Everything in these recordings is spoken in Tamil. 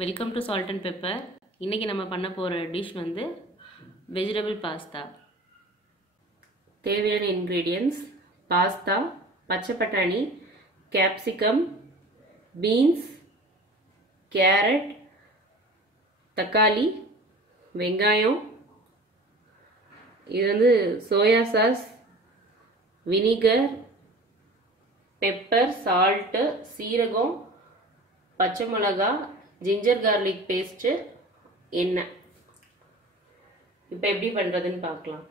Welcome to salt and pepper. இன்றைக்கி நம்ம பண்ண போகிற டிஷ் வந்து வெஜிடபிள் பாஸ்தா. தேவையான இன்க்ரீடியன்ட்ஸ்: பாஸ்தா, பச்சை பட்டாணி, கேப்சிகம், பீன்ஸ், கேரட், தக்காளி, வெங்காயம். இது வந்து soya sauce, vinegar, pepper, salt, சீரகம், பச்சை மிளகா, ஜிஞ்சர் கார்லிக் பேஸ்ட்டு, எண்ணெய். இப்போ எப்படி பண்ணுறதுன்னு பார்க்கலாம்.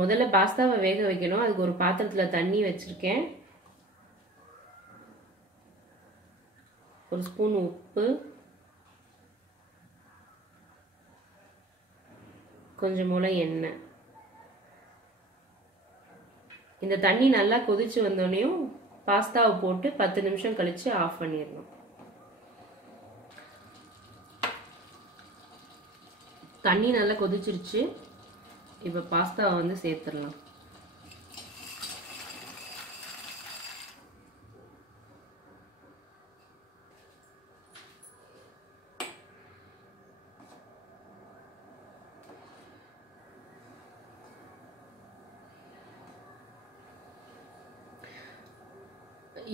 முதல்ல பாஸ்தாவை வேக வைக்கணும். அதுக்கு ஒரு பாத்திரத்தில் தண்ணி வச்சுருக்கேன். ஒரு ஸ்பூன் உப்பு, கொஞ்சம் போல எண்ணெய். இந்த தண்ணி நல்லா கொதிச்சு வந்தோடனையும் பாஸ்தாவை போட்டு 10 நிமிஷம் கழிச்சு ஆஃப் பண்ணிடணும். தண்ணி நல்லா கொதிச்சிருச்சு. இப்போ பாஸ்தாவை வந்து சேர்த்துடலாம்.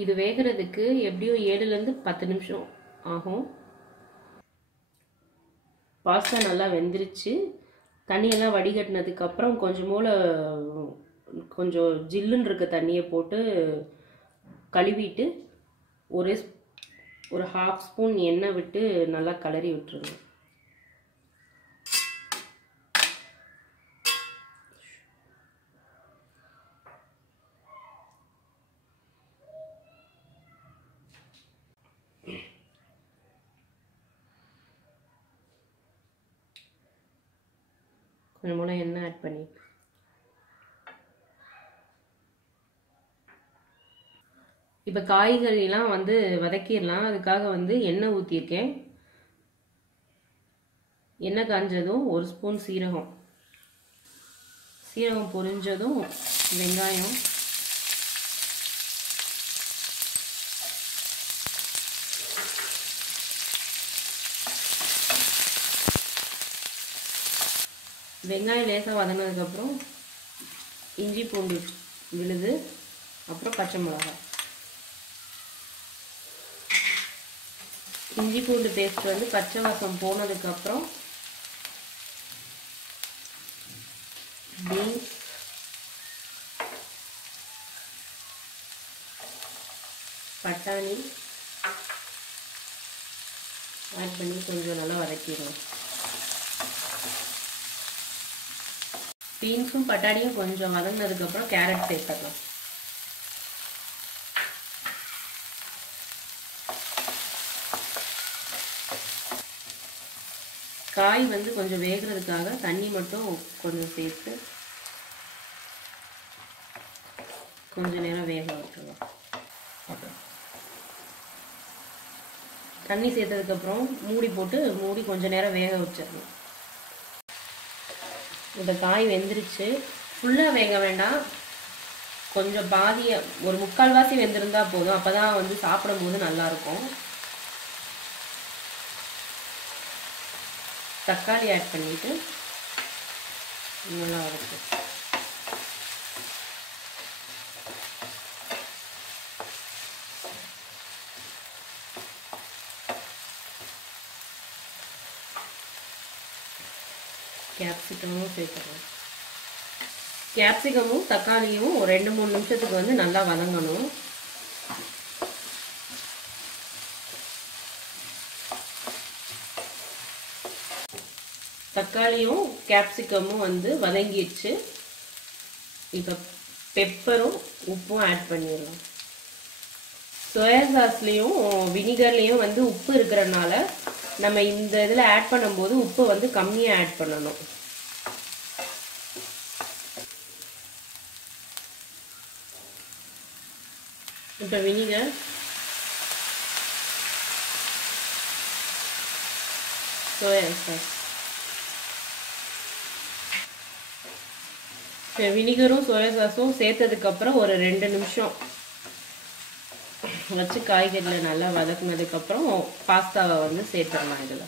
இது வேகிறதுக்கு எப்படியும் 7லேருந்து 10 நிமிஷம் ஆகும். பாஸ்தா நல்லா வெந்துருச்சு. தண்ணியெல்லாம் வடிகட்டினதுக்கு அப்புறம் கொஞ்சம் ஜில்லுன்னு இருக்க தண்ணியை போட்டு கழுவிட்டு ஒரு 1/2 ஸ்பூன் எண்ணெய் விட்டு நல்லா கிளறி விட்டுருங்க. கொஞ்சம் போல எண்ணெய் ஆட் பண்ணி இப்போ காய்கறிலாம் வந்து வதக்கிடலாம். அதுக்காக வந்து எண்ணெய் ஊற்றிருக்கேன். எண்ணெய் காஞ்சதும் 1 ஸ்பூன் சீரகம் பொரிஞ்சதும் வெங்காயம், வெங்காயம் லேசாக வதங்கினதுக்கப்புறம் இஞ்சி பூண்டு விழுது, அப்புறம் பச்சை மிளகாய். இஞ்சி பூண்டு பேஸ்ட் வந்து பச்சை வாசம் போனதுக்கப்புறம் பீன்ஸ், பட்டாணி ஆட் பண்ணி கொஞ்சம் நல்லா வதக்கிடுவோம். பீன்ஸும் பட்டாணியும் கொஞ்சம் வதங்கினதுக்கப்புறம் கேரட் சேர்த்துக்கலாம். காய் வந்து கொஞ்சம் வேகிறதுக்காக தண்ணி மட்டும் கொஞ்சம் சேர்த்து கொஞ்ச நேரம் வேக விட்டுருவோம். தண்ணி சேர்த்ததுக்கப்புறம் மூடி கொஞ்ச நேரம் வேக வச்சிடணும். இந்த காய் வெந்துருச்சு. ஃபுல்லாக வேக வேண்டாம், கொஞ்சம் பாதியை ஒரு 3/4 வெந்திருந்தா போதும். அப்போ தான் வந்து சாப்பிடும்போது நல்லாயிருக்கும். தக்காளி ஆட் பண்ணிட்டு நல்லா இருக்கும். கேப்சிகமும் சேர்த்துக்கலாம். கேப்சிகமும் தக்காளியும் ஒரு 2-3 நிமிஷத்துக்கு வந்து நல்லா வதங்கணும். தக்காளியும் கேப்சிகமும் வந்து வதங்கிடுச்சு. இப்போ பெப்பரும் உப்பும் ஆட் பண்ணிடலாம். சோயா சாஸ்லேயும் வினிகர்லேயும் வந்து உப்பு இருக்கிறனால நம்ம இந்த இதில் ஆட் பண்ணும்போது உப்பு வந்து கம்மியாக ஆட் பண்ணணும். இப்போ வினிகர், சோயா சாஸ் வினிகரும் சோயா சாஸும் சேர்த்ததுக்கப்புறம் ஒரு 2 நிமிஷம் வச்சு காய்கறியில் நல்லா வதக்குனதுக்கப்புறம் பாஸ்தாவை வந்து சேர்த்துடலாம். இதில்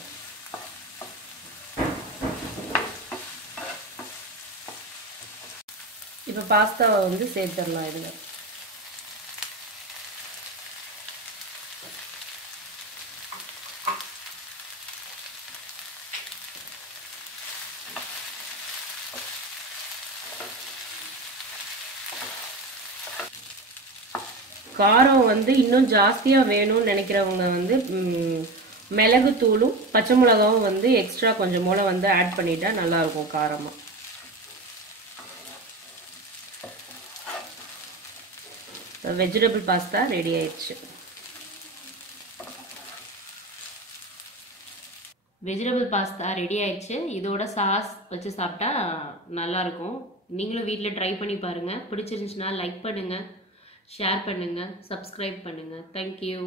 இப்போ பாஸ்தாவை வந்து சேர்த்துடலாம். இதில் காரம் வந்து இன்னும் ஜாஸ்தியாக வேணும்னு நினைக்கிறவங்க வந்து மிளகு தூளும் பச்சை மிளகாவும் வந்து எக்ஸ்ட்ரா கொஞ்சம் போல வந்து ஆட் பண்ணிட்டா நல்லாயிருக்கும் காரமாக. வெஜிடபிள் பாஸ்தா ரெடி ஆயிடுச்சு. வெஜிடபிள் பாஸ்தா ரெடி ஆயிடுச்சு. இதோட சாஸ் வச்சு சாப்பிட்டா நல்லாயிருக்கும். நீங்களும் வீட்டில் ட்ரை பண்ணி பாருங்கள். பிடிச்சிருந்துச்சுன்னா லைக் பண்ணுங்கள், ஷேர் பண்ணுங்கள், சப்ஸ்கிரைப் பண்ணுங்கள். தேங்க்யூ.